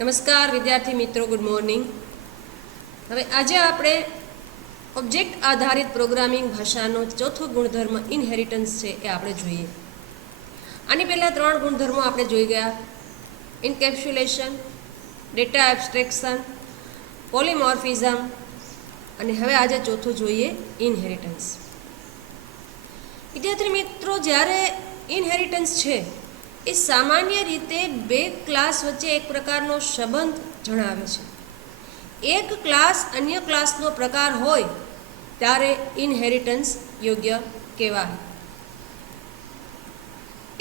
નમસ્કાર વિદ્યાર્થી મિત્રો, ગુડ મોર્નિંગ. હવે આજે આપણે ઓબ્જેક્ટ આધારિત પ્રોગ્રામિંગ ભાષાનો ચોથો ગુણધર્મ ઇનહેરિટન્સ છે એ આપણે જોઈએ. આની પહેલાં 3 ગુણધર્મો આપણે જોઈ ગયા: ઇન્કેપ્સ્યુલેશન, ડેટા એબ્સ્ટ્રેક્શન, પોલીમોર્ફિઝમ, અને હવે આજે ચોથું જોઈએ ઇનહેરિટન્સ. વિદ્યાર્થી મિત્રો, જ્યારે ઇનહેરિટન્સ છે એ સામાન્ય રીતે બે ક્લાસ વચ્ચે એક પ્રકારનો સંબંધ જણાવે છે. એક ક્લાસ અન્ય ક્લાસનો પ્રકાર હોય ત્યારે ઇનહેરિટન્સ યોગ્ય કહેવાય.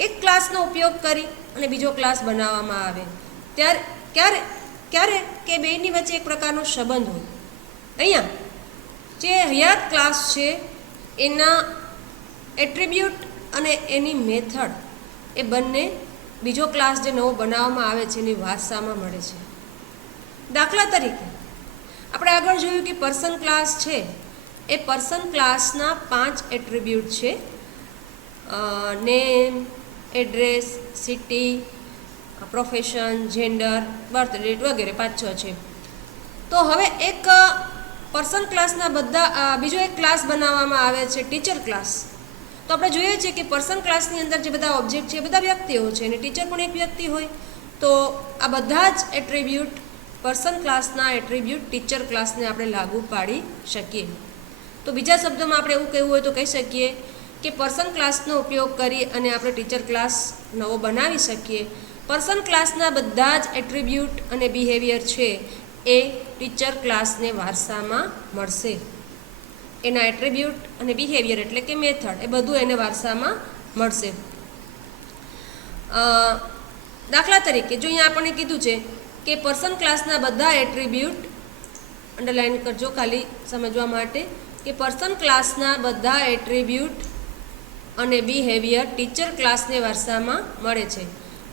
એક ક્લાસનો ઉપયોગ કરી અને બીજો ક્લાસ બનાવવામાં આવે ત્યારે ક્યારે કે બેની વચ્ચે એક પ્રકારનો સંબંધ હોય. અહીંયા જે હયાત ક્લાસ છે એના એટ્રીબ્યુટ અને એની મેથડ એ બંને બીજો ક્લાસ જે નવો બનાવવામાં આવે છે એની વારસામાં મળે છે. દાખલા તરીકે આપણે આગળ જોયું કે પર્સન ક્લાસ છે એ પર્સન ક્લાસના 5 એટ્રીબ્યુટ છે: name, address, city, profession, gender, birth date વગેરે 5-6 છે. તો હવે એક પર્સન ક્લાસના બીજો એક ક્લાસ બનાવવામાં આવે છે ટીચર ક્લાસ. તો આપણે જોઈએ છીએ કે પર્સન ક્લાસની અંદર જે બધા ઓબ્જેક્ટ છે એ બધા વ્યક્તિઓ છે અને ટીચર પણ એક વ્યક્તિ હોય. તો આ બધા જ એટ્રીબ્યુટ પર્સન ક્લાસના એટ્રીબ્યુટ ટીચર ક્લાસને આપણે લાગુ પાડી શકીએ. તો બીજા શબ્દોમાં આપણે એવું કહેવું હોય તો કહી શકીએ કે પર્સન ક્લાસનો ઉપયોગ કરી અને આપણે ટીચર ક્લાસ નવો બનાવી શકીએ. પર્સન ક્લાસના બધા જ એટ્રીબ્યુટ અને બિહેવિયર છે એ ટીચર ક્લાસને વારસામાં મળશે. એના એટ્રીબ્યુટ અને બિહેવિયર એટલે કે મેથડ એ બધું એને વારસામાં મળશે. દાખલા તરીકે જો અહીંયા આપણને કીધું છે કે પર્સન ક્લાસના બધા એટ્રીબ્યુટ, અંડરલાઇન કરજો ખાલી સમજવા માટે, કે પર્સન ક્લાસના બધા એટ્રીબ્યુટ અને બિહેવિયર ટીચર ક્લાસને વારસામાં મળે છે.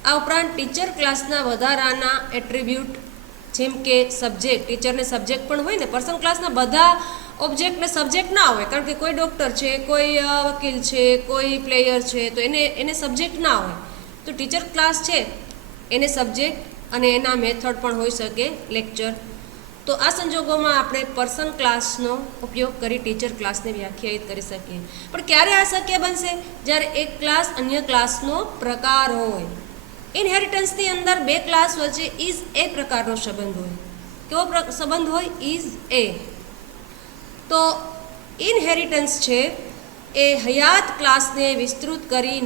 આ ઉપરાંત ટીચર ક્લાસના વધારાના એટ્રીબ્યુટ જેમ કે સબ્જેક્ટ, ટીચરને સબ્જેક્ટ પણ હોય ને, પર્સન ક્લાસના બધા ઓબ્જેક્ટને સબ્જેક્ટ ના હોય, કારણ કે કોઈ ડૉક્ટર છે, કોઈ વકીલ છે, કોઈ પ્લેયર છે, તો એને સબ્જેક્ટ ના હોય. તો ટીચર ક્લાસ છે એને સબ્જેક્ટ અને એના મેથડ પણ હોઈ શકે, લેક્ચર. તો આ સંજોગોમાં આપણે પર્સન ક્લાસનો ઉપયોગ કરી ટીચર ક્લાસને વ્યાખ્યાયિત કરી શકીએ. પણ ક્યારે આ શક્ય બનશે? જ્યારે એક ક્લાસ અન્ય ક્લાસનો પ્રકાર હોય. ઇનહેરિટન્સની અંદર બે ક્લાસ વચ્ચે ઇઝ એ પ્રકારનો સંબંધ હોય. કેવો સંબંધ હોય? ઇઝ એ. તો ઇનહેરિટન્સ છે એ હયાત ક્લાસને વિસ્તૃત કરી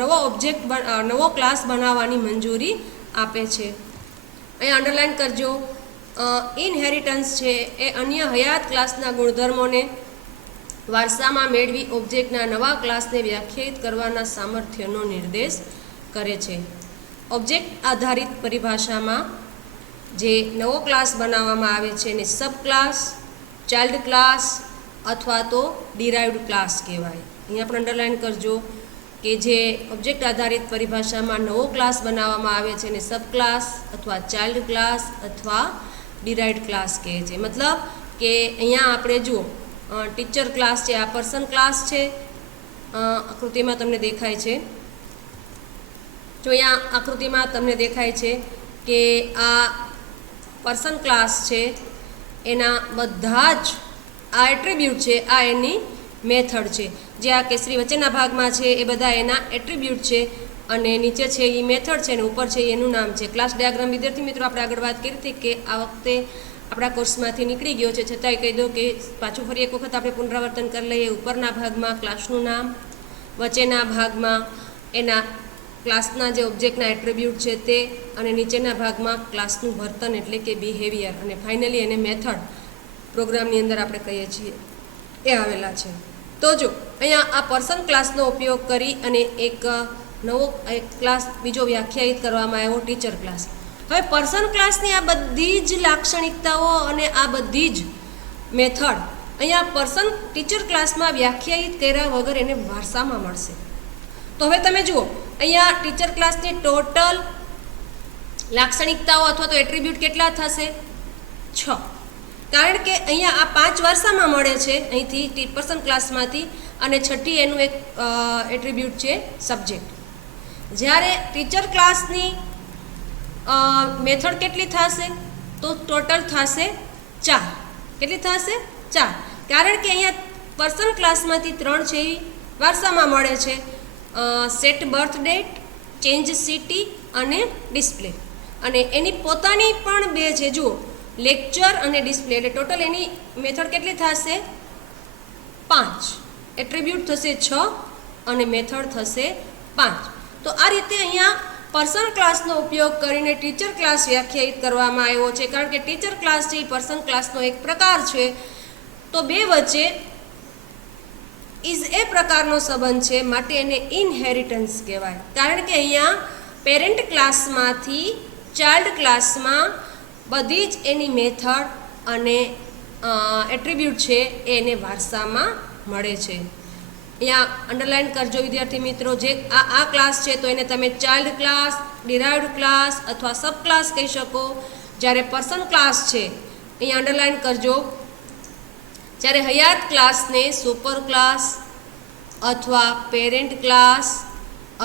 નવો ઓબ્જેક્ટ નવો ક્લાસ બનાવવાની મંજૂરી આપે છે. અહીંયા અંડરલાઇન કરજો, ઇનહેરિટન્સ છે એ અન્ય હયાત ક્લાસના ગુણધર્મોને વારસામાં મેળવી ઓબ્જેક્ટના નવા ક્લાસને વ્યાખ્યાયિત કરવાના સામર્થ્યનો નિર્દેશ કરે છે. ઓબ્જેક્ટ આધારિત પરિભાષામાં જે નવો ક્લાસ બનાવવામાં આવે છે એને સબ ક્લાસ, ચાઇલ્ડ ક્લાસ અથવા તો ડિરાઇવ્ડ ક્લાસ કહેવાય. અહીંયા પણ અંડરલાઇન કરજો કે જે ઓબ્જેક્ટ આધારિત પરિભાષામાં નવો ક્લાસ બનાવવામાં આવે છે એને સબ ક્લાસ અથવા ચાઇલ્ડ ક્લાસ અથવા ડિરાઇવ્ડ ક્લાસ કહે છે. મતલબ કે અહીંયા આપણે જુઓ, ટીચર ક્લાસ છે, આ પર્સન ક્લાસ છે, આકૃતિમાં તમને દેખાય છે. જો અહીંયા આકૃતિમાં તમને દેખાય છે કે આ પર્સન ક્લાસ છે, એના બધા જ આ એટ્રીબ્યુટ છે, આ એની મેથડ છે. જે આ કેસરી વચ્ચેના ભાગમાં છે એ બધા એના એટ્રીબ્યુટ છે અને નીચે છે એ મેથડ છે અને ઉપર છે એનું નામ છે. ક્લાસ ડાયાગ્રામ વિદ્યાર્થી મિત્રો આપણે આગળ વાત કરી હતી કે આ વખતે આપણા કોર્સમાંથી નીકળી ગયો છે, છતાંય કહી દો કે પાછું ફરી એક વખત આપણે પુનરાવર્તન કરી લઈએ. ઉપરના ભાગમાં ક્લાસનું નામ, વચ્ચેના ભાગમાં એના ક્લાસના જે ઓબ્જેક્ટના એટ્રીબ્યુટ છે તે, અને નીચેના ભાગમાં ક્લાસનું વર્તન એટલે કે બિહેવિયર, અને ફાઇનલી એને મેથડ પ્રોગ્રામની અંદર આપણે કહીએ છીએ એ આવેલા છે. તો જો અહીંયા આ પર્સન ક્લાસનો ઉપયોગ કરી અને એક ક્લાસ બીજો વ્યાખ્યાયિત કરવામાં આવ્યો, ટીચર ક્લાસ. હવે પર્સન ક્લાસની આ બધી જ લાક્ષણિકતાઓ અને આ બધી જ મેથડ અહીંયા પર્સન ટીચર ક્લાસમાં વ્યાખ્યાયિત કર્યા વગર એને વારસામાં મળશે. તો હવે તમે જુઓ, અહીંયા ટીચર ક્લાસની ટોટલ લાક્ષણિકતાઓ અથવા તો એટ્રીબ્યુટ કેટલા થશે? 6. કારણ કે અહીંયા આ 5 વારસામાં મળે છે અહીંથી પર્સન ક્લાસમાંથી, અને છઠ્ઠી એનું એક એટ્રીબ્યુટ છે સબ્જેક્ટ. જ્યારે ટીચર ક્લાસની મેથડ કેટલી થશે? તો ટોટલ થશે 4. કેટલી થશે? 4. કારણ કે અહીંયા પર્સન ક્લાસમાંથી 3 છે એ વારસામાં મળે છે. Set birth date, change city અને ડિસ્પ્લે. અને એની પોતાની પણ 2 છે, જુઓ, લેક્ચર અને ડિસ્પ્લે. એટલે ટોટલ એની મેથડ કેટલી થશે? 5. એટ્રીબ્યુટ થશે 6 અને મેથડ થશે 5. તો આ રીતે અહીંયા પર્સન ક્લાસનો ઉપયોગ કરીને ટીચર ક્લાસ વ્યાખ્યાયિત કરવામાં આવ્યો છે. કારણ કે ટીચર ક્લાસ છે એ પર્સન ક્લાસનો એક પ્રકાર છે. તો 2 વચ્ચે ઇઝ એ પ્રકારનો સંબંધ છે, માટે એને ઇનહેરિટન્સ કહેવાય. કારણ કે અહીંયા પેરેન્ટ ક્લાસમાંથી ચાઇલ્ડ ક્લાસમાં બધી જ એની મેથડ અને એટ્રીબ્યુટ છે એ એને વારસામાં મળે છે. અહીંયા અંડરલાઇન કરજો વિદ્યાર્થી મિત્રો. જે આ ક્લાસ છે તો એને તમે ચાઇલ્ડ ક્લાસ, ડિરાઇવ્ડ ક્લાસ અથવા સબ ક્લાસ કહી શકો. જ્યારે પર્સન ક્લાસ છે અહીંયા અંડરલાઇન કરજો. જ્યારે હયાત ક્લાસને સુપર ક્લાસ અથવા પેરેન્ટ ક્લાસ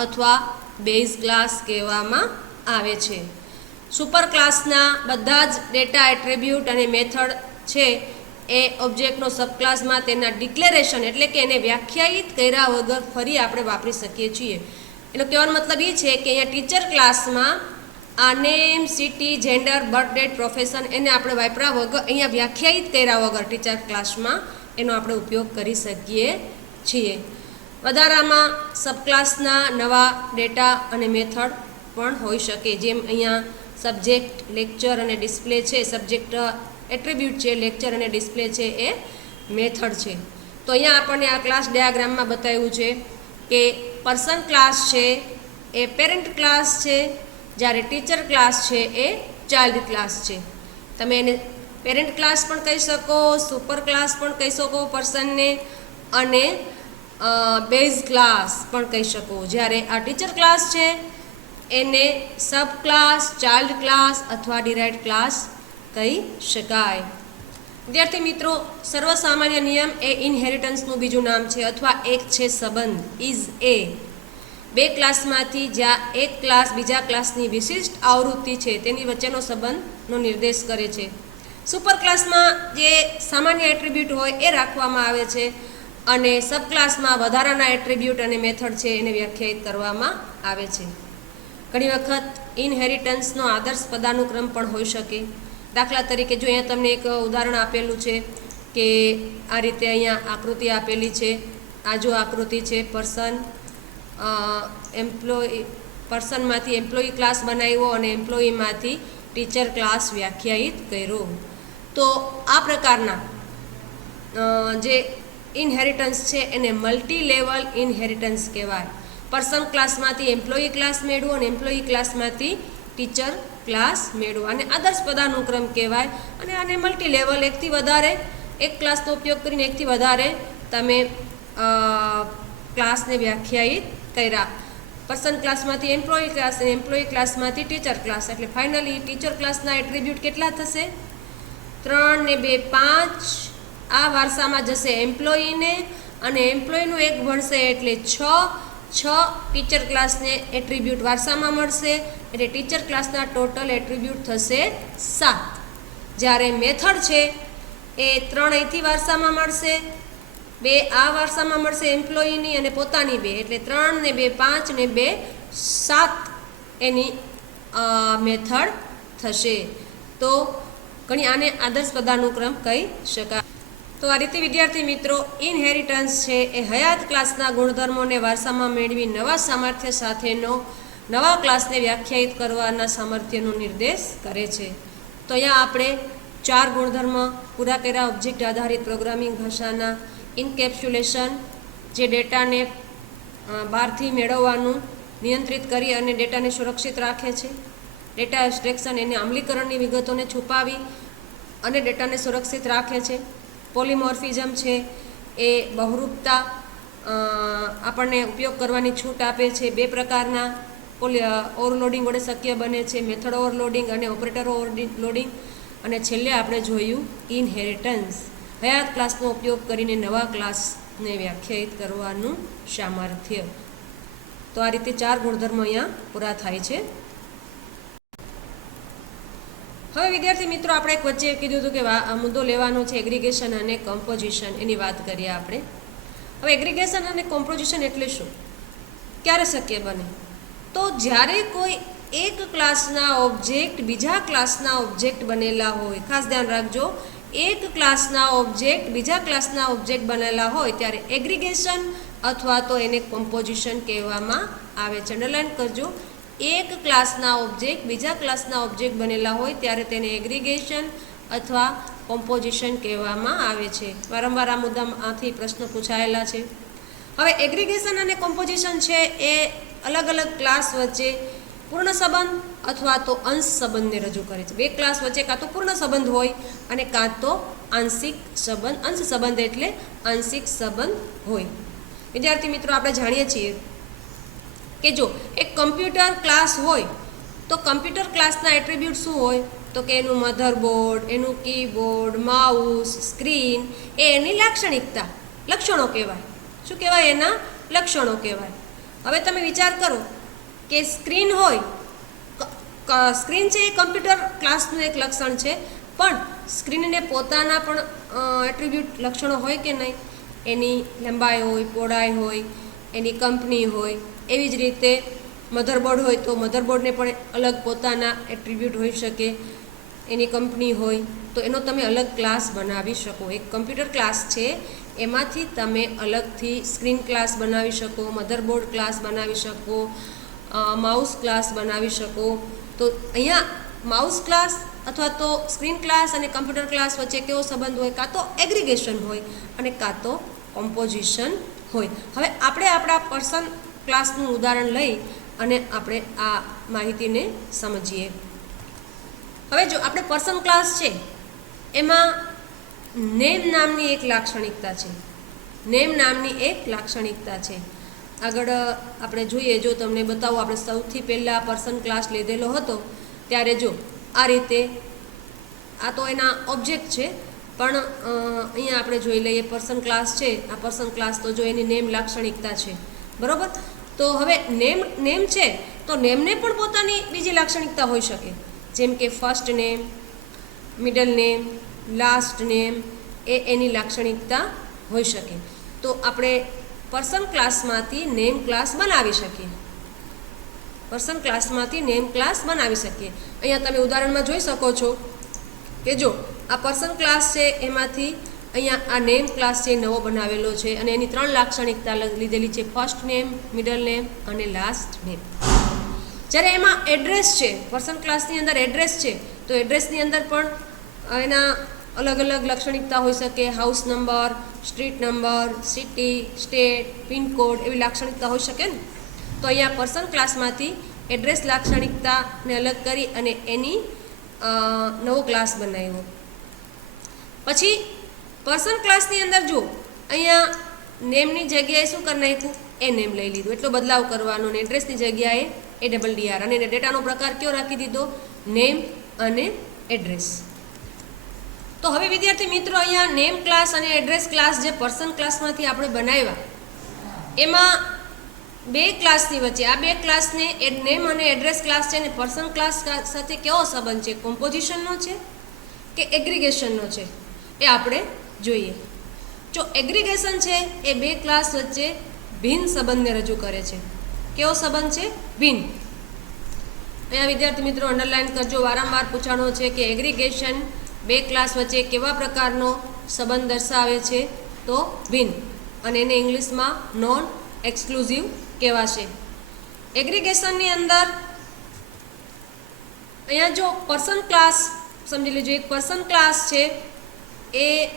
અથવા બેઝ ક્લાસ કહેવામાં આવે છે. સુપર ક્લાસના બધા જ ડેટા, એટ્રીબ્યુટ અને મેથડ છે એ ઓબ્જેક્ટનો સબક્લાસમાં તેના ડિક્લેરેશન એટલે કે એને વ્યાખ્યાયિત કર્યા વગર ફરી આપણે વાપરી શકીએ છીએ. એનો કહેવાનો મતલબ એ છે કે અહીંયા ટીચર ક્લાસમાં આ name, city, gender, birth date, profession એને આપણે વાપર્યા વગર, અહીંયા વ્યાખ્યાયિત કર્યા વગર ટીચર ક્લાસમાં એનો આપણે ઉપયોગ કરી શકીએ છીએ. વધારામાં સબક્લાસના નવા ડેટા અને મેથડ પણ હોઈ શકે. જેમ અહીંયા સબ્જેક્ટ, લેક્ચર અને ડિસ્પ્લે છે. સબ્જેક્ટ એટ્રીબ્યુટ છે, લેક્ચર અને ડિસ્પ્લે છે એ મેથડ છે. તો અહીંયા આપણને આ ક્લાસ ડાયાગ્રામમાં બતાવ્યું છે કે પર્સન ક્લાસ છે એ પેરેન્ટ ક્લાસ છે, જ્યારે ટીચર ક્લાસ છે એ ચાઇલ્ડ ક્લાસ છે. તમે એને પેરેન્ટ ક્લાસ પણ કહી શકો, સુપર ક્લાસ પણ કહી શકો પર્સનને, અને બેઝ ક્લાસ પણ કહી શકો. જ્યારે આ ટીચર ક્લાસ છે એને સબ ક્લાસ, ચાઇલ્ડ ક્લાસ અથવા ડિરાઇવ્ડ ક્લાસ કહી શકાય. વિદ્યાર્થી મિત્રો, સર્વસામાન્ય નિયમ એ ઇનહેરિટન્સનું બીજું નામ છે, અથવા એક છે સંબંધ, ઇઝ એ. 2 ક્લાસમાંથી જ્યાં એક ક્લાસ બીજા ક્લાસની વિશિષ્ટ આવૃત્તિ છે તેની વચ્ચેનો સંબંધનો નિર્દેશ કરે છે. સુપર ક્લાસમાં જે સામાન્ય એટ્રીબ્યુટ હોય એ રાખવામાં આવે છે, અને સબ ક્લાસમાં વધારાના એટ્રીબ્યુટ અને મેથડ છે એને વ્યાખ્યાયિત કરવામાં આવે છે. ઘણી વખત ઇનહેરિટન્સનો આદર્શ પદાનુક્રમ પણ હોઈ શકે. દાખલા તરીકે જો અહીંયા તમને એક ઉદાહરણ આપેલું છે કે આ રીતે અહીંયા આકૃતિ આપેલી છે. આ જો આકૃતિ છે, પર્સનમાંથી એમ્પ્લોયી ક્લાસ બનાવ્યો અને એમ્પ્લોયીમાંથી ટીચર ક્લાસ વ્યાખ્યાયિત કર્યો. તો આ પ્રકારના જે ઇનહેરિટન્સ છે એને મલ્ટી લેવલ ઇનહેરિટન્સ કહેવાય. પર્સન ક્લાસમાંથી એમ્પ્લોયી ક્લાસ મેળવો અને એમ્પ્લોયી ક્લાસમાંથી ટીચર ક્લાસ મેળવો. અને આદર્શ પદાનુક્રમ કહેવાય. અને આને મલ્ટી લેવલ, એકથી વધારે, એક ક્લાસનો ઉપયોગ કરીને એકથી વધારે તમે ક્લાસને વ્યાખ્યાયિત કર્યા. પર્સન ક્લાસમાંથી એમ્પ્લોયી ક્લાસ અને એમ્પ્લોયી ક્લાસમાંથી ટીચર ક્લાસ. એટલે ફાઇનલી ટીચર ક્લાસના એટ્રીબ્યુટ કેટલા થશે? 3 ને 2 5. આ વારસામાં જશે એમ્પ્લોયીને, અને એમ્પ્લોયીનું 1 ભણશે એટલે 6 ટીચર ક્લાસને એટ્રીબ્યુટ વારસામાં મળશે. એટલે ટીચર ક્લાસના ટોટલ એટ્રીબ્યુટ થશે 7. જ્યારે મેથડ છે એ 3 અહીંથી વારસામાં મળશે, 2 આ વારસામાં મળશે એમ્પ્લોયીની અને પોતાની 2. એટલે 3 ને 2 5 ને 2 7 એની મેથડ થશે. તો ઘણી આને આદર્શ પદાનુક્રમ કહી શકાય. તો આ રીતે વિદ્યાર્થી મિત્રો, ઇનહેરિટન્સ છે એ હયાત ક્લાસના ગુણધર્મોને વારસામાં મેળવી નવા સામર્થ્ય સાથેનો નવા ક્લાસને વ્યાખ્યાયિત કરવાના સામર્થ્યનો નિર્દેશ કરે છે. તો અહીંયા આપણે 4 ગુણધર્મ પૂરા કર્યા ઓબ્જેક્ટ આધારિત પ્રોગ્રામિંગ ભાષાના. ઇન્કેપ્સ્યુલેશન, જે ડેટાને બહારથી મેળવવાનું નિયંત્રિત કરી અને ડેટાને સુરક્ષિત રાખે છે. ડેટા એબ્સ્ટ્રેક્શન, એને અમલીકરણની વિગતોને છુપાવી અને ડેટાને સુરક્ષિત રાખે છે. પોલિમોર્ફિઝમ છે એ બહુરૂપતા આપણને ઉપયોગ કરવાની છૂટ આપે છે. 2 પ્રકારના ઓવરલોડિંગ વડે શક્ય બને છે, મેથડ ઓવરલોડિંગ અને ઓપરેટર ઓવરલોડિંગ. અને છેલ્લે આપણે જોયું ઇનહેરિટન્સ, હયાત ક્લાસનો ઉપયોગ કરીને નવા ક્લાસને વ્યાખ્યાયિત કરવાનું સામર્થ્ય. તો આ રીતે 4 ગુણધર્મો અહીંયા પૂરા થાય છે. હવે વિદ્યાર્થી મિત્રો આપણે એક વચ્ચે કીધું હતું કે મુદ્દો લેવાનો છે એગ્રીગેશન અને કમ્પોઝિશન, એની વાત કરીએ આપણે. હવે એગ્રીગેશન અને કમ્પોઝિશન એટલે શું, ક્યારે શક્ય બને? તો જ્યારે કોઈ એક ક્લાસના ઓબ્જેક્ટ બીજા ક્લાસના ઓબ્જેક્ટ બનેલા હોય. ખાસ ધ્યાન રાખજો, એક ક્લાસના ઓબ્જેક્ટ બીજા ક્લાસના ઓબ્જેક્ટ બનેલા હોય ત્યારે એગ્રીગેશન અથવા તો એને કમ્પોઝિશન કહેવામાં આવે છે. અંડરલાઇન કરજો, એક ક્લાસના ઓબ્જેક્ટ બીજા ક્લાસના ઓબ્જેક્ટ બનેલા હોય ત્યારે તેને એગ્રીગેશન અથવા કમ્પોઝિશન કહેવામાં આવે છે. વારંવાર આ મુદ્દામાંથી પ્રશ્ન પૂછાયેલા છે. હવે એગ્રીગેશન અને કમ્પોઝિશન છે એ અલગ અલગ ક્લાસ વચ્ચે પૂર્ણ સંબંધ અથવા તો અંશ સંબંધને રજૂ કરે છે. બે ક્લાસ વચ્ચે કાં તો પૂર્ણ સંબંધ હોય અને કાં તો આંશિક સંબંધ. અંશ સંબંધ એટલે આંશિક સંબંધ હોય. વિદ્યાર્થી મિત્રો, આપણે જાણીએ છીએ કે જો એક કમ્પ્યુટર ક્લાસ હોય તો કમ્પ્યુટર ક્લાસના એટ્રીબ્યુટ શું હોય? તો કે એનું મધરબોર્ડ, એનું કીબોર્ડ, માઉસ, સ્ક્રીન એ એની લાક્ષણિકતા, લક્ષણો કહેવાય. શું કહેવાય? એના લક્ષણો કહેવાય. હવે તમે વિચાર કરો કે સ્ક્રીન હોય, સ્ક્રીન છે એ કમ્પ્યુટર ક્લાસનું એક લક્ષણ છે, પણ સ્ક્રીનને પોતાના પણ એટ્રીબ્યુટ લક્ષણો હોય કે નહીં? એની લંબાઈ હોય, પહોળાઈ હોય, એની કંપની હોય. એવી જ રીતે મધરબોર્ડ હોય તો મધરબોર્ડને પણ અલગ પોતાના એટ્રીબ્યુટ હોઈ શકે, એની કંપની હોય, તો એનો તમે અલગ ક્લાસ બનાવી શકો. એક કમ્પ્યુટર ક્લાસ છે એમાંથી તમે અલગથી સ્ક્રીન ક્લાસ બનાવી શકો, મધરબોર્ડ ક્લાસ બનાવી શકો, માઉસ ક્લાસ બનાવી શકો. તો અહીંયા માઉસ ક્લાસ અથવા તો સ્ક્રીન ક્લાસ અને કમ્પ્યુટર ક્લાસ વચ્ચે કેવો સંબંધ હોય? કાં તો એગ્રીગેશન હોય અને કાં તો કમ્પોઝિશન હોય. હવે આપણે આપણા પર્સન ક્લાસનું ઉદાહરણ લઈ અને આપણે આ માહિતીને સમજીએ. હવે જો આપણે પર્સન ક્લાસ છે એમાં નેમ નામની એક લાક્ષણિકતા છે. નેમ નામની એક લાક્ષણિકતા છે. આગળ આપણે જોઈએ, જો તમને બતાવું, આપણે સૌથી પહેલાં પર્સન ક્લાસ લીધેલો હતો ત્યારે જો આ રીતે, આ તો એના ઓબ્જેક્ટ છે, પણ અહીંયા આપણે જોઈ લઈએ પર્સન ક્લાસ છે. આ પર્સન ક્લાસ તો જો એની નેમ લાક્ષણિકતા છે, બરાબર. તો હવે નેમ છે તો નેમને પણ પોતાની બીજી લાક્ષણિકતા હોઈ શકે, જેમ કે first name, middle name, last name એ એની લાક્ષણિકતા હોઈ શકે. તો આપણે પર્સન ક્લાસમાંથી નેમ ક્લાસ બનાવી શકીએ. પર્સન ક્લાસમાંથી નેમ ક્લાસ બનાવી શકીએ. અહીંયા તમે ઉદાહરણમાં જોઈ શકો છો કે જો આ પર્સન ક્લાસ છે એમાંથી અહીંયા આ નેમ ક્લાસ છે નવો બનાવેલો છે અને એની 3 લાક્ષણિકતા લીધેલી છે, ફર્સ્ટ નેમ, મિડલ નેમ અને લાસ્ટ નેમ. જ્યારે એમાં એડ્રેસ છે, પર્સન ક્લાસની અંદર એડ્રેસ છે, તો એડ્રેસની અંદર પણ એના અલગ અલગ લાક્ષણિકતા હોઈ શકે. House number, street number, city, state, pin code એવી લાક્ષણિકતા હોઈ શકે ને. તો અહીંયા પર્સન ક્લાસમાંથી એડ્રેસ લાક્ષણિકતાને અલગ કરી અને એની નવો ક્લાસ બનાવ્યો. પછી પર્સન ક્લાસની અંદર જો અહીંયા નેમની જગ્યાએ શું કરી નાખ્યું? એ નેમ લઈ લીધું, એટલો બદલાવ કરવાનો. અને એડ્રેસની જગ્યાએ ADDR અને ડેટાનો પ્રકાર કયો રાખી દીધો? નેમ અને એડ્રેસ. તો હવે વિદ્યાર્થી મિત્રો, અહીંયા નેમ ક્લાસ અને એડ્રેસ ક્લાસ જે પર્સન ક્લાસમાંથી આપણે બનાવ્યા, એમાં બે ક્લાસની વચ્ચે, આ બે ક્લાસને નેમ અને એડ્રેસ ક્લાસ છે ને પર્સન ક્લાસ સાથે કેવો સંબંધ છે? કમ્પોઝિશનનો છે કે એગ્રીગેશનનો છે? એ આપણે જોઈએ. જો એગ્રીગેશન છે એ બે ક્લાસ વચ્ચે ભિન્ન સંબંધને રજૂ કરે છે. કેવો સંબંધ છે? ભિન્ન. અહીંયા વિદ્યાર્થી મિત્રો અંડરલાઇન કરજો, વારંવાર પૂછાણો છે કે એગ્રીગેશન બે ક્લાસ વચ્ચે કેવા પ્રકારનો સંબંધ દર્શાવે છે? તો ભિન્ન, અને એને ઇંગ્લિશમાં નોન એક્સક્લુઝિવ કહેવાશે. એગ્રીગેશનની અંદર અહીંયા જો પર્સન ક્લાસ સમજી લેજો, એક પર્સન ક્લાસ છે એ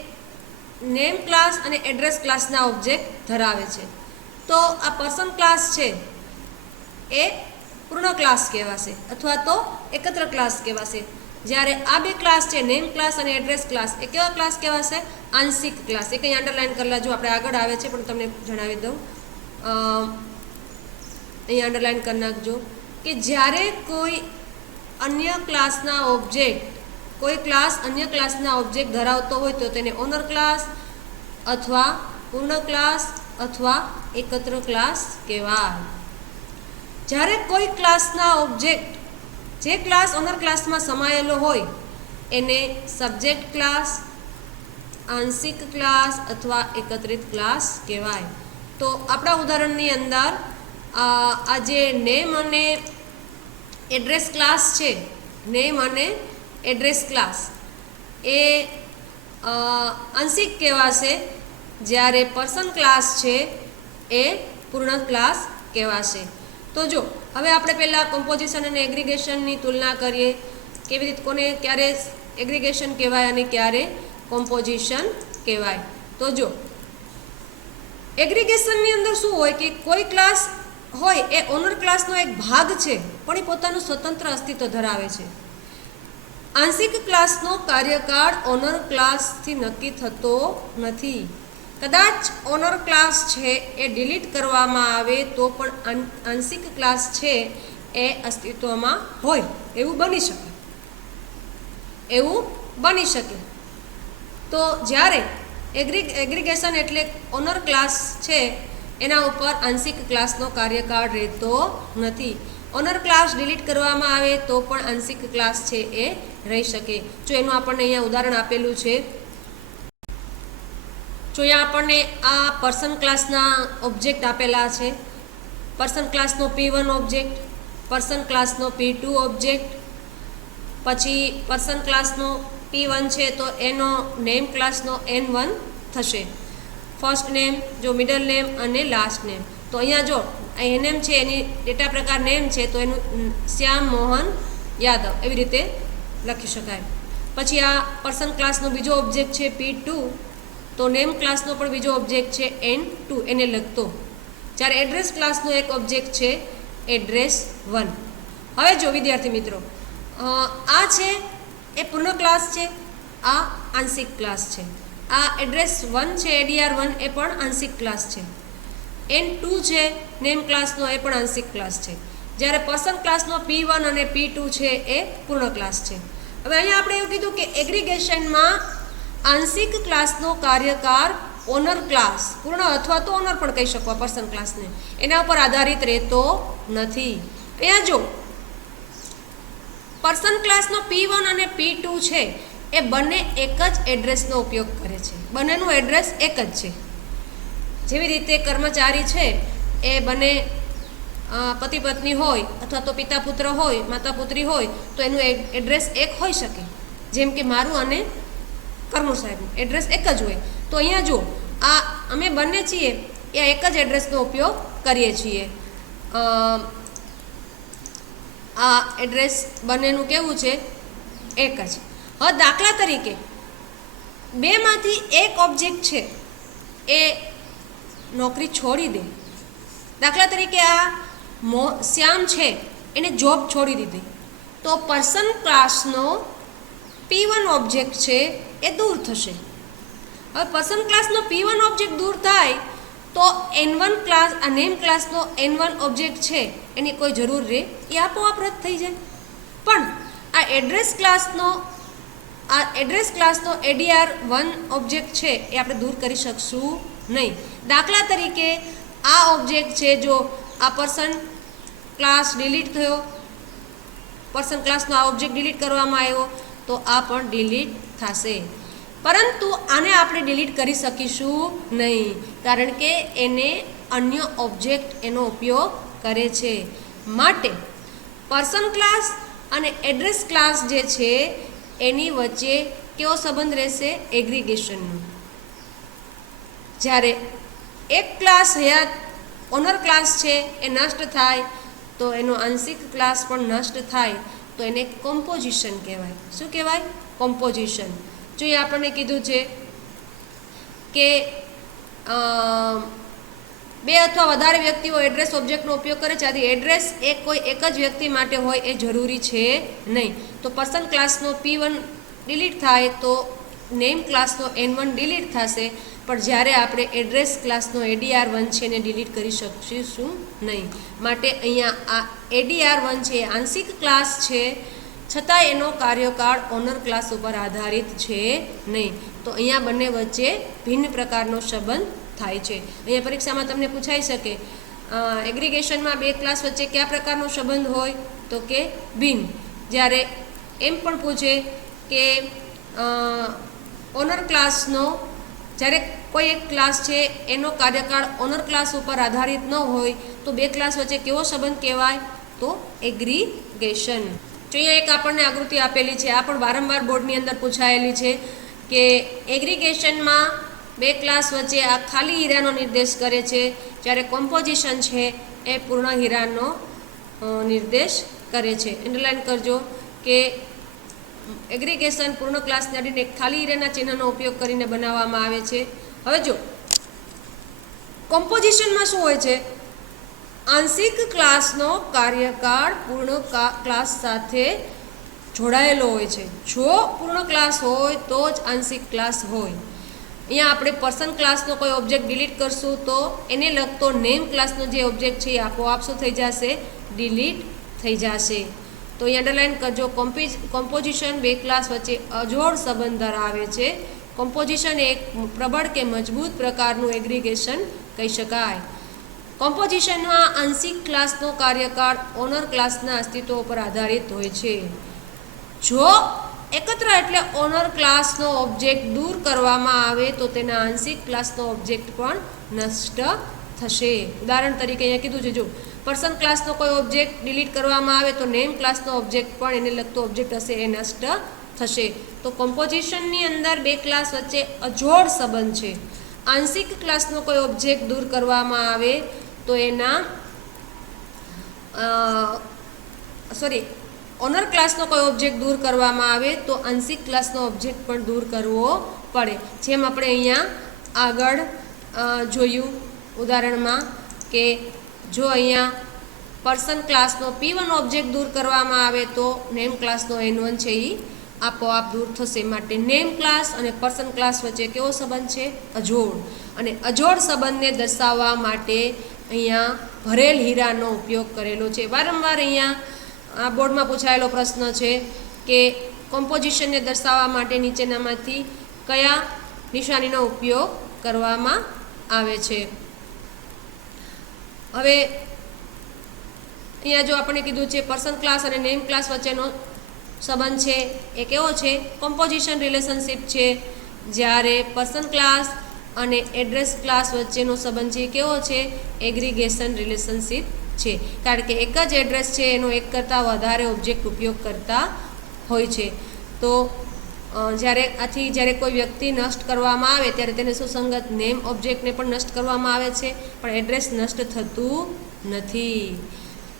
નેમ ક્લાસ અને એડ્રેસ ક્લાસના ઓબ્જેક્ટ ધરાવે છે. તો આ પર્સન ક્લાસ છે એ પૂર્ણ ક્લાસ કહેવાશે અથવા તો એકત્ર ક્લાસ કહેવાશે. જ્યારે આ બે ક્લાસ છે, નેમ ક્લાસ અને એડ્રેસ ક્લાસ, એ કેવા ક્લાસ કહેવાશે? આંશિક ક્લાસ. એ કંઈ અંડરલાઇન કરેલા જો આપણે આગળ આવે છે પણ તમને જણાવી દઉં, અહીંયા અંડરલાઇન કરી નાખજો કે જ્યારે કોઈ અન્ય ક્લાસના ઓબ્જેક્ટ, કોઈ ક્લાસ અન્ય ક્લાસના ઓબ્જેક્ટ ધરાવતો હોય તો તેને ઓનર ક્લાસ અથવા પૂર્ણ ક્લાસ અથવા એકત્ર ક્લાસ કહેવાય. જ્યારે કોઈ ક્લાસના ઓબ્જેક્ટ જે ક્લાસ ઓનર ક્લાસમાં સમાયેલો હોય એને સબ્જેક્ટ ક્લાસ, આંશિક ક્લાસ અથવા એકત્રિત ક્લાસ કહેવાય. તો આપણા ઉદાહરણની અંદર આ જે નેમ અને એડ્રેસ ક્લાસ છે, નેમ અને એડ્રેસ ક્લાસ એ આંશિક કહેવાશે, જ્યારે પર્સન ક્લાસ છે એ પૂર્ણ ક્લાસ કહેવાશે. તો જો હવે આપણે પહેલાં કમ્પોઝિશન અને એગ્રીગેશનની તુલના કરીએ, કેવી રીતે કોને ક્યારે એગ્રીગેશન કહેવાય અને ક્યારે કમ્પોઝિશન કહેવાય. તો જો એગ્રીગેશનની અંદર શું હોય કે કોઈ ક્લાસ હોય એ ઓનર ક્લાસનો એક ભાગ છે, પણ એ પોતાનું સ્વતંત્ર અસ્તિત્વ ધરાવે છે. આંશિક ક્લાસનો કાર્યકાળ ઓનર ક્લાસથી નક્કી થતો નથી. કદાચ ઓનર ક્લાસ છે એ ડિલીટ કરવામાં આવે તો પણ આંશિક ક્લાસ છે એ અસ્તિત્વમાં હોય એવું બની શકે, એવું બની શકે. તો જ્યારે એગ્રીગેશન એટલે ઓનર ક્લાસ છે એના ઉપર આંશિક ક્લાસનો કાર્યકાળ રહેતો નથી. ઓનર ક્લાસ ડિલીટ કરવામાં આવે તો પણ આંશિક ક્લાસ છે એ રહી શકે. જો એનું આપણને અહીંયા ઉદાહરણ આપેલું છે, જો અહીંયા આપણને આ પર્સન ક્લાસના ઓબ્જેક્ટ આપેલા છે. પર્સન ક્લાસનો P1 ઓબ્જેક્ટ, પર્સન ક્લાસનો P2 ઓબ્જેક્ટ, પછી પર્સન ક્લાસનો P1 છે તો એનો નેમ ક્લાસનો N1 થશે. ફર્સ્ટ નેમ, જો મિડલ નેમ અને લાસ્ટ નેમ. તો અહીંયા જો એનએમ છે એની ડેટા પ્રકાર નેમ છે તો એનું શ્યામ મોહન યાદવ એવી રીતે લખી શકાય. પછી આ પર્સન ક્લાસનો બીજો ઓબ્જેક્ટ છે P2, તો નેમ ક્લાસનો પણ બીજો ઓબ્જેક્ટ છે N2 એને લગતો. જ્યારે એડ્રેસ ક્લાસનો એક ઓબ્જેક્ટ છે એડ્રેસ1. હવે જો વિદ્યાર્થી મિત્રો, આ છે એ પૂર્ણ ક્લાસ છે, આ આંશિક ક્લાસ છે. આ એડ્રેસ1 છે ADR1 એ પણ આંશિક ક્લાસ છે. N2 છે નેમ ક્લાસનો એ પણ આંશિક ક્લાસ છે. જ્યારે પર્સન ક્લાસનો P1 અને P2 છે એ પૂર્ણ ક્લાસ છે. હવે અહીંયા આપણે એવું કીધું કે એગ્રીગેશનમાં આંશિક ક્લાસનો કાર્યકાળ ઓનર ક્લાસ, પૂર્ણ અથવા તો ઓનર પણ કહી શકો પર્સન ક્લાસને, એના ઉપર આધારિત રહેતો નથી. અહીંયા જો પર્સન ક્લાસનો P1 અને P2 છે એ બંને એક જ એડ્રેસનો ઉપયોગ કરે છે, બંનેનું એડ્રેસ એક જ છે. જેવી રીતે કર્મચારી છે એ બંને પતિ પત્ની હોય અથવા તો પિતા પુત્ર હોય, માતા પુત્રી હોય તો એનું એડ્રેસ એક હોઈ શકે. જેમ કે મારું અને કર્મુ સાહેબનું એડ્રેસ એક જ હોય. તો અહીંયા જો આ અમે બંને છીએ એ એક જ એડ્રેસનો ઉપયોગ કરીએ છીએ. આ એડ્રેસ બંનેનું કેવું છે? એક જ. હવે દાખલા તરીકે બેમાંથી એક ઓબ્જેક્ટ છે એ નોકરી છોડી દે. દાખલા તરીકે આ શ્યામ છે એને જોબ છોડી દીધી, તો પર્સન ક્લાસનો P1 ઓબ્જેક્ટ છે એ દૂર થશે. હવે પર્સન ક્લાસનો P1 ઓબ્જેક્ટ દૂર થાય તો N1 ક્લાસ, આ નેમ ક્લાસનો N1 ઓબ્જેક્ટ છે એની કોઈ જરૂર રહે, એ આપોઆપ રદ થઈ જાય. પણ આ એડ્રેસ ક્લાસનો ADR1 ઓબ્જેક્ટ છે એ આપણે દૂર કરી શકશું નહીં. દાખલા તરીકે આ ઓબ્જેક્ટ છે, જો આ પર્સન ક્લાસ ડિલીટ થયો, પર્સન ક્લાસનો આ ઓબ્જેક્ટ ડિલીટ કરવામાં આવ્યો તો આ પણ ડિલીટ થશે. પરંતુ આને આપણે ડિલીટ કરી શકીશું નહીં, કારણ કે એને અન્ય ઓબ્જેક્ટ એનો ઉપયોગ કરે છે. માટે પર્સન ક્લાસ અને એડ્રેસ ક્લાસ જે છે એની વચ્ચે કેવો સંબંધ રહેશે? એગ્રીગેશનનો. જ્યારે એક ક્લાસ ઓનર ક્લાસ છે એ નષ્ટ થાય તો એનો આંશિક ક્લાસ પણ નષ્ટ થાય તો એને કમ્પોઝિશન કહેવાય. શું કહેવાય? કમ્પોઝિશન. જો એ આપણને કીધું છે કે બે અથવા વધારે વ્યક્તિઓ એડ્રેસ ઓબ્જેક્ટનો ઉપયોગ કરે છે, આથી એડ્રેસ કોઈ એક જ વ્યક્તિ માટે હોય એ જરૂરી છે નહીં. તો પર્સન ક્લાસનો P1 ડિલીટ થાય તો નેમ ક્લાસનો N1 ડિલીટ થશે, પણ જ્યારે આપણે એડ્રેસ ક્લાસનો ADR1 છે એને ડિલીટ કરી શકીશું નહીં. માટે અહીંયા આ ADR1 છે એ આંશિક ક્લાસ છે, છતાં એનો કાર્યકાળ ઓનર ક્લાસ ઉપર આધારિત છે નહીં. તો અહીંયા બંને વચ્ચે ભિન્ન પ્રકારનો સંબંધ થાય છે. અહીંયા પરીક્ષામાં તમને પૂછાઈ શકે એગ્રીગેશનમાં બે ક્લાસ વચ્ચે કયા પ્રકારનો સંબંધ હોય? તો કે ભિન્ન. જ્યારે એમ પણ પૂછે કે ઓનર ક્લાસનો જ્યારે કોઈ એક ક્લાસ છે એનો કાર્યકાળ ઓનર ક્લાસ ઉપર આધારિત ન હોય તો બે ક્લાસ વચ્ચે કેવો સંબંધ કહેવાય? તો એગ્રીગેશન. જો અહીંયા એક આપણને આકૃતિ આપેલી છે, આ પણ વારંવાર બોર્ડની અંદર પૂછાયેલી છે કે એગ્રીગેશનમાં બે ક્લાસ વચ્ચે આ ખાલી હીરાનો નિર્દેશ કરે છે, જ્યારે કોમ્પોઝિશન છે એ પૂર્ણ હીરાનો નિર્દેશ કરે છે. અંડરલાઇન કરજો કે એગ્રીગેશન પૂર્ણ ક્લાસને અડીને એક ખાલી હીરાના ચિહ્નનો ઉપયોગ કરીને બનાવવામાં આવે છે. હવે જો કોમ્પોઝિશનમાં શું હોય છે? આંશિક ક્લાસનો કાર્યકાળ પૂર્ણ ક્લાસ સાથે જોડાયેલો હોય છે. જો પૂર્ણ ક્લાસ હોય તો જ આંશિક ક્લાસ હોય. અહીંયા આપણે પર્સન ક્લાસનો કોઈ ઓબ્જેક્ટ ડિલીટ કરશું તો એને લગતો નેમ ક્લાસનો જે ઓબ્જેક્ટ છે એ આપોઆપ શું થઈ જશે? ડિલીટ થઈ જશે. તો અહીં અંડરલાઇન કરજો, કોમ્પોઝિશન બે ક્લાસ વચ્ચે અજોડ સંબંધ ધરાવે છે. કોમ્પોઝિશન એક પ્રબળ કે મજબૂત પ્રકારનું એગ્રીગેશન કહી શકાય. કોમ્પોઝિશનમાં આંશિક ક્લાસનો કાર્યકાળ ઓનર ક્લાસના અસ્તિત્વ પર આધારિત હોય છે. જો એકત્ર એટલે ઓનર ક્લાસનો ઓબ્જેક્ટ દૂર કરવામાં આવે તો તેના આંશિક ક્લાસનો ઓબ્જેક્ટ પણ નષ્ટ થશે. ઉદાહરણ તરીકે અહીંયા કીધું છે, જો પર્સન ક્લાસનો કોઈ ઓબ્જેક્ટ ડિલીટ કરવામાં આવે તો નેમ ક્લાસનો ઓબ્જેક્ટ પણ એને લગતો ઓબ્જેક્ટ હશે એ નષ્ટ થશે. તો કોમ્પોઝિશનની અંદર બે ક્લાસ વચ્ચે અજોડ સંબંધ છે. આંશિક ક્લાસનો કોઈ ઓબ્જેક્ટ દૂર કરવામાં આવે તો એના ઓનર ક્લાસનો કોઈ ઓબ્જેક્ટ દૂર કરવામાં આવે તો આંશિક ક્લાસનો ઓબ્જેક્ટ પણ દૂર કરવો પડે. જેમ આપણે અહીંયા આગળ જોયું ઉદાહરણમાં કે જો અહીંયા પર્સન ક્લાસનો P1 ઓબ્જેક્ટ દૂર કરવામાં આવે તો નેમ ક્લાસનો N1 છે એ આપોઆપ દૂર થશે. માટે નેમ ક્લાસ અને પર્સન ક્લાસ વચ્ચે કેવો સંબંધ છે? અજોડ. અને અજોડ સંબંધને દર્શાવવા માટે અહીંયા ભરેલ હીરાનો ઉપયોગ કરેલો છે. વારંવાર અહીંયા આ બોર્ડમાં પૂછાયેલો પ્રશ્ન છે કે કોમ્પોઝિશનને દર્શાવવા માટે નીચેનામાંથી કયા નિશાનીનો ઉપયોગ કરવામાં આવે છે? હવે અહીંયા જો આપણે કીધું છે પર્સન ક્લાસ અને નેમ ક્લાસ વચ્ચેનો સંબંધ છે એ કેવો છે? કોમ્પોઝિશન રિલેશનશિપ છે. જ્યારે પર્સન ક્લાસ અને એડ્રેસ ક્લાસ વચ્ચેનો સંબંધ છે કેવો છે? એગ્રીગેશન રિલેશનશિપ છે. કારણ કે એક જ એડ્રેસ છે એનો એક કરતાં વધારે ઓબ્જેક્ટ ઉપયોગ કરતા હોય છે. તો જ્યારે કોઈ વ્યક્તિ નષ્ટ કરવામાં આવે ત્યારે તેને સુસંગત નેમ ઓબ્જેક્ટને પણ નષ્ટ કરવામાં આવે છે, પણ એડ્રેસ નષ્ટ થતું નથી.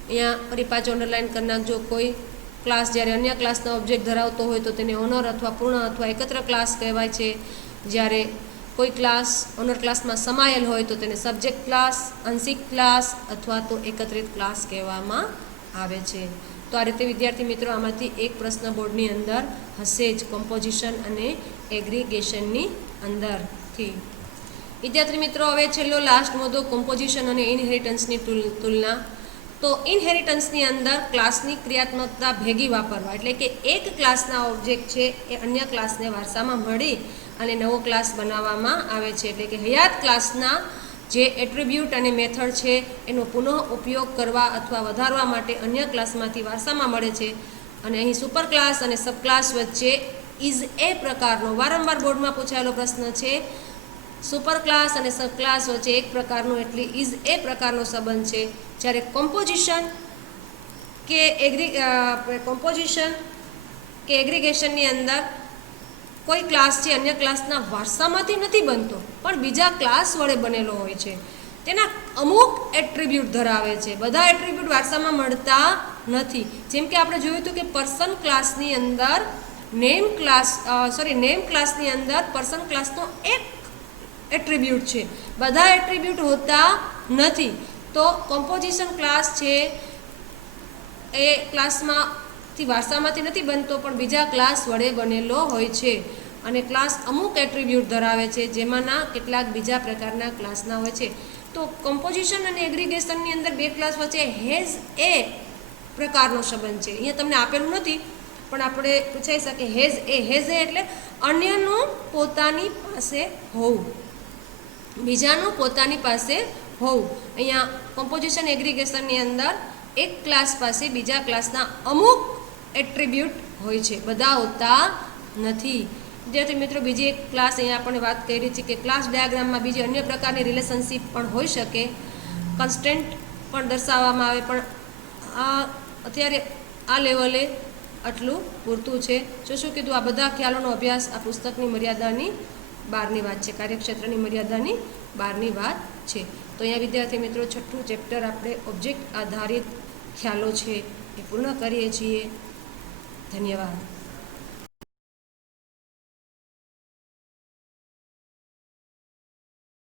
અહીંયા ફરી પાછો અંડરલાઇન કરી નાખજો. કોઈ ક્લાસ જ્યારે અન્ય ક્લાસના ઓબ્જેક્ટ ધરાવતો હોય તો તેને ઓનર અથવા પૂર્ણ અથવા એકત્ર ક્લાસ કહેવાય છે. જ્યારે કોઈ ક્લાસ ઓનર ક્લાસમાં સમાયેલ હોય તો તેને સબ્જેક્ટ ક્લાસ, આંશિક ક્લાસ અથવા તો એકત્રિત ક્લાસ કહેવામાં આવે છે. તો આ રીતે વિદ્યાર્થી મિત્રો આમાંથી એક પ્રશ્ન બોર્ડની અંદર હશે જ કોમ્પોઝિશન અને એગ્રીગેશનની અંદરથી. વિદ્યાર્થી મિત્રો હવે છેલ્લો લાસ્ટ મુદ્દો કોમ્પોઝિશન અને ઇનહેરિટન્સની તુલના. તો ઇનહેરિટન્સની અંદર ક્લાસની ક્રિયાત્મકતા ભેગી વાપરવા, એટલે કે એક ક્લાસના ઓબ્જેક્ટ છે એ અન્ય ક્લાસને વારસામાં મળી અને નવો ક્લાસ બનાવવામાં આવે છે. એટલે કે હયાત ક્લાસના જે એટ્રીબ્યુટ અને મેથડ છે એનો પુનઃ ઉપયોગ કરવા અથવા વધારવા માટે અન્ય ક્લાસમાંથી વારસામાં મળે છે. અને અહીં સુપર ક્લાસ અને સબ ક્લાસ વચ્ચે ઇઝ એ પ્રકારનો વારંવાર બોર્ડમાં પૂછાયેલો પ્રશ્ન છે. સુપર ક્લાસ અને સબ ક્લાસ વચ્ચે એક પ્રકારનો એટલે ઇઝ એ પ્રકારનો સંબંધ છે. જ્યારે કોમ્પોઝિશન કે એગ્રીગેશનની અંદર કોઈ ક્લાસ છે અન્ય ક્લાસના વારસામાંથી નથી બનતો પણ બીજા ક્લાસ વડે બનેલો હોય છે. તેના અમુક એટ્રીબ્યુટ ધરાવે છે. બધા એટ્રીબ્યુટ વારસામાં મળતા નથી. જેમ કે આપણે જોયું હતું કે પર્સન ક્લાસની અંદર નેમ ક્લાસની અંદર પર્સન ક્લાસનો એક એટ્રીબ્યુટ છે, બધા એટ્રીબ્યુટ હોતા નથી. તો કોમ્પોઝિશન ક્લાસ છે એ ક્લાસમાંથી વારસામાંથી નથી બનતો પણ બીજા ક્લાસ વડે બનેલો હોય છે અને ક્લાસ અમુક એટ્રીબ્યુટ ધરાવે છે જેમાંના કેટલાક બીજા પ્રકારના ક્લાસના હોય છે. તો કોમ્પોઝિશન અને એગ્રીગેશનની અંદર બે ક્લાસ વચ્ચે હેઝ એ પ્રકારનો સંબંધ છે. અહીંયા તમને આપેલું નથી પણ આપણે પૂછાઈ શકે હેઝ એ એટલે અન્યનું પોતાની પાસે હોવું, બીજાનું પોતાની પાસે હોવું. અહીંયા કોમ્પોઝિશન એગ્રીગેશનની અંદર એક ક્લાસ પાસે બીજા ક્લાસના અમુક એટ્રીબ્યુટ હોય છે, બધા હોતા નથી. વિદ્યાર્થી મિત્રો, બીજી એક ક્લાસ અહીંયા આપણે વાત કરી છે કે ક્લાસ ડાયાગ્રામમાં બીજી અન્ય પ્રકારની રિલેશનશિપ પણ હોઈ શકે, કન્સ્ટન્ટ પણ દર્શાવવામાં આવે, પણ અત્યારે આ લેવલે આટલું પૂરતું છે. શું કીધું? આ બધા ખ્યાલોનો અભ્યાસ આ પુસ્તકની મર્યાદાની બહારની વાત છે, કાર્યક્ષેત્રની મર્યાદાની બહારની વાત છે. તો અહીંયા વિદ્યાર્થી મિત્રો 6થું ચેપ્ટર આપણે ઓબ્જેક્ટ આધારિત ખ્યાલો છે એ પૂર્ણ કરીએ છીએ. ધન્યવાદ.